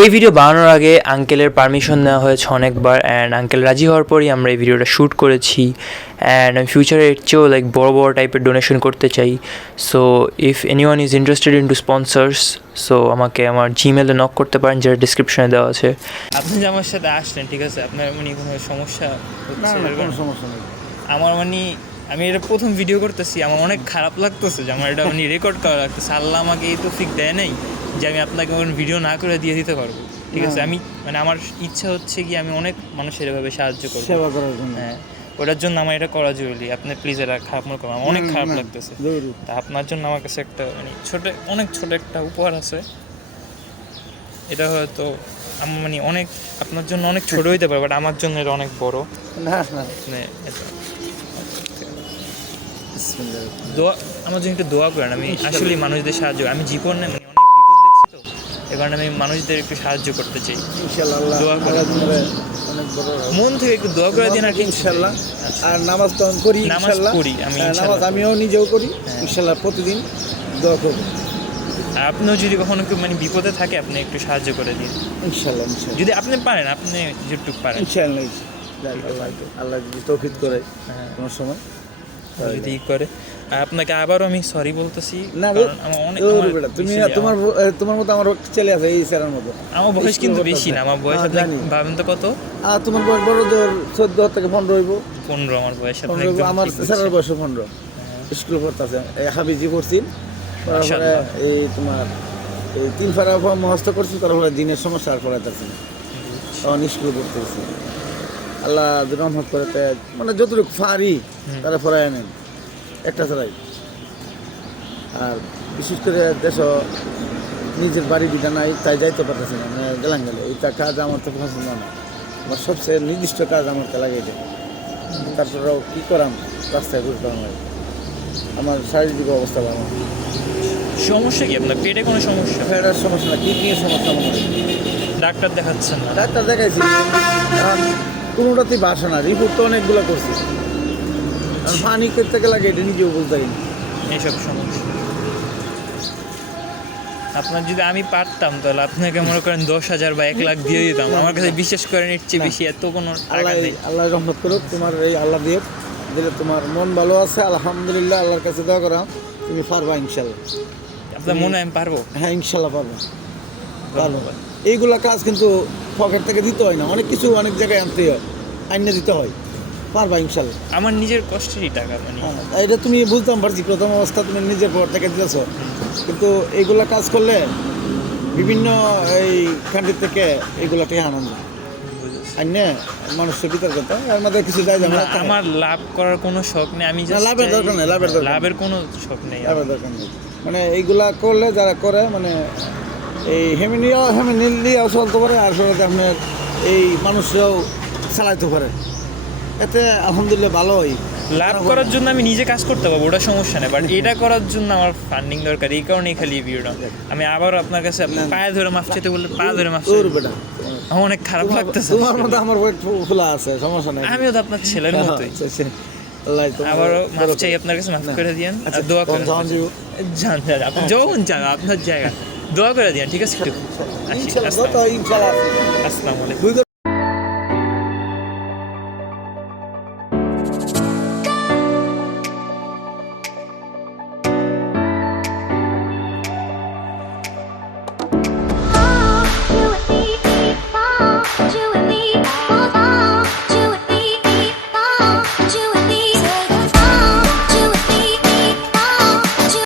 এই ভিডিও বানানোর আগে আঙ্কেলের পারমিশন নেওয়া হয়েছে অনেকবার, অ্যান্ড আঙ্কেল রাজি হওয়ার পরই আমরা এই ভিডিওটা শ্যুট করেছি। অ্যান্ড আমি ফিউচারে এর চেয়েও বড় বড় টাইপের ডোনেশন করতে চাই। So if anyone is interested in to sponsors, so আমাকে আমার জিমেলে নক করতে পারেন, যেটা ডিসক্রিপশনে দেওয়া আছে। আপনি যে আমার সাথে আসলেন, ঠিক আছে, আপনার কোনো সমস্যা হচ্ছে? কোনো সমস্যা নেই। আমার আমি এটা প্রথম ভিডিও করতেছি, আমার অনেক খারাপ লাগতেছে যে আমার এটা রেকর্ড করা লাগতেছে। আল্লাহ আমাকে এই তৌফিক দেয় নাই যে আমি আপনাকে ভিডিও না করে দিয়ে দিতে পারবো, ঠিক আছে। আমি আমার ইচ্ছা হচ্ছে কি আমি অনেক মানুষের এভাবে সাহায্য করবো, সেবা করার জন্য। হ্যাঁ, ওটার জন্য আমার এটা করা জরুরি। আপনি প্লিজ এটা খারাপ মনে করবেন, আমার অনেক খারাপ লাগতেছে। তা আপনার জন্য আমার কাছে একটা অনেক ছোট একটা উপহার আছে। এটা হয়তো আমার অনেক আপনার জন্য অনেক ছোট হইতে পারে, বাট আমার জন্য এটা অনেক বড়। না না, দোয়া আমার জন্য একটু দোয়া করেন। আমি আসলে মানুষদের সাহায্য, আমি জীবনে অনেক বিপদ দেখছি, তো এ কারণে আমি মানুষদের একটু সাহায্য করতে চাই। ইনশাআল্লাহ দোয়া করে অনেক বড় মন থেকে একটু দোয়া করে দিন আর কি, ইনশাআল্লাহ। আর নামাজ তো আমি করি, নামাজ পড়ি আমি, নামাজ আমিও নিজেও করি ইনশাআল্লাহ, প্রতিদিন দোয়া করব। আর আপনিও যদি কখনো একটু বিপদে থাকে, আপনি একটু সাহায্য করে দিন ইনশাআল্লাহ। যদি আপনি পারেন, আপনি যেটুকু পারেন ইনশাআল্লাহ। আল্লাহ যদি তৌফিক করে কোনো সময় যদি করে। আর আপনাকে আবারও আমি সরি বলতেছি, না কারণ আমার অনেক তুমি তোমার মতো আমার ছেলে আছে এই স্যারের মতো। আমার বয়স কিন্তু বেশি না, আমার বয়স ভাবেন তো কত। আর তোমার বয়স বড়, 14 থেকে 15 হইব। 15 আমার বয়স। আমার স্যারের বয়স 15, স্কুলে পড়তেছে। এই হাবিজি পড়ছি, তারপরে এই তোমার এই 3 ফারা মহস্ত করছি, তারপরে দিনের সমস্যা আর পড়াইতেছি না, তখন স্কুলে পড়তেছি। আল্লাহ রহমত করে যতটুকু ফারি তারা পড়ায় নেন একটা ছাড়াই। আর বিশেষ করে দেশ নিজের বাড়ি বিটা নাই, তাই যাইতে পারতেছি না, গেলাম গেলে এইটা কাজ আমার তো পছন্দ না। আমার সবচেয়ে নির্দিষ্ট কাজ আমার তো লাগে এটা। তারপরেও কী করাম, রাস্তায় ঘুরতে আমার শারীরিক অবস্থা ভালো। সমস্যা কি আপনার? পেটে কোনো সমস্যা? পেটের সমস্যা না, কিডনির সমস্যা আমার। ডাক্তার দেখাচ্ছেন না? ডাক্তার দেখাইছি, কারণ কোনোটাতেই বাসা না। রিপোর্ট তো অনেকগুলো করছি, পানি করতে গেলে এটা নিজেও বুঝতে পারি এইসব সমস্যা। আপনার যদি আমি পারতাম, তাহলে আপনাকে মনে করেন 10,000 বা 1 লাখ দিয়ে দিতাম। আমার কাছে বিশ্বাস করেন এর চেয়ে বেশি এত কোনো টাকা নেই। আল্লাহ রহমত করুক, তোমার এই আল্লাহ দিলে তোমার মন ভালো আছে, আলহামদুলিল্লাহ। আল্লাহর কাছে দোয়া করা, তুমি পারবা ইনশাল্লাহ। আপনার মনে হয় আমি পারবো? হ্যাঁ ইনশাল্লাহ পারবো। এইগুলা কাজ কিন্তু পকেট থেকে দিতে হয় না, অনেক কিছু অনেক জায়গায় আনতে হয়, আইনে দিতে হয়। পারবা ইনশাল্লাহ। আমার নিজের কষ্টেরই টাকা। এটা তুমি বুঝতাম পারছি, প্রথম অবস্থা তুমি নিজের পর থেকে দিতেছ, কিন্তু এইগুলা কাজ করলে বিভিন্ন এই কান্ট্রি থেকে এইগুলা থেকে আনন্দ আইনে মানুষের বিতর্ক করতে এর মধ্যে কিছু যায় না। আমার লাভ করার কোনো শখ নেই, আমি লাভের দরকার নেই, লাভের কোনো শখ নেই, লাভের দরকার নেই। এইগুলা করলে যারা করে এই হেমিনিয়াও চলতে পারে, আর সাথে আপনার এই মানুষরাও চালাইতে পারে, এতে আলহামদুলিল্লাহ ভালোই। লাভ করার জন্য আমি নিজে কাজ করতে পারবো, ওটা সমস্যা নেই, বাট এটা করার জন্য আমার ফান্ডিং দরকার। এই কারণেই খালি এই ভিডিওটা আমি আবার আপনার কাছে পায়ে ধরে মাফ চাইতে বললে পায়ে ধরে মাফ চাইতে আমার অনেক খারাপ লাগতেছে। তোমার মতো আমার খোলা আছে, সমস্যা নেই। আমিও তো আপনার ছেলের মতোই। আবারও মাফ চাই আপনার কাছে, মাফ করে দিয়েন আর দোয়া করেন। আপনি যখন চান আপনার জায়গা দোয়া করে দিয়েন, ঠিক আছে? আসসালামু আলাইকুম।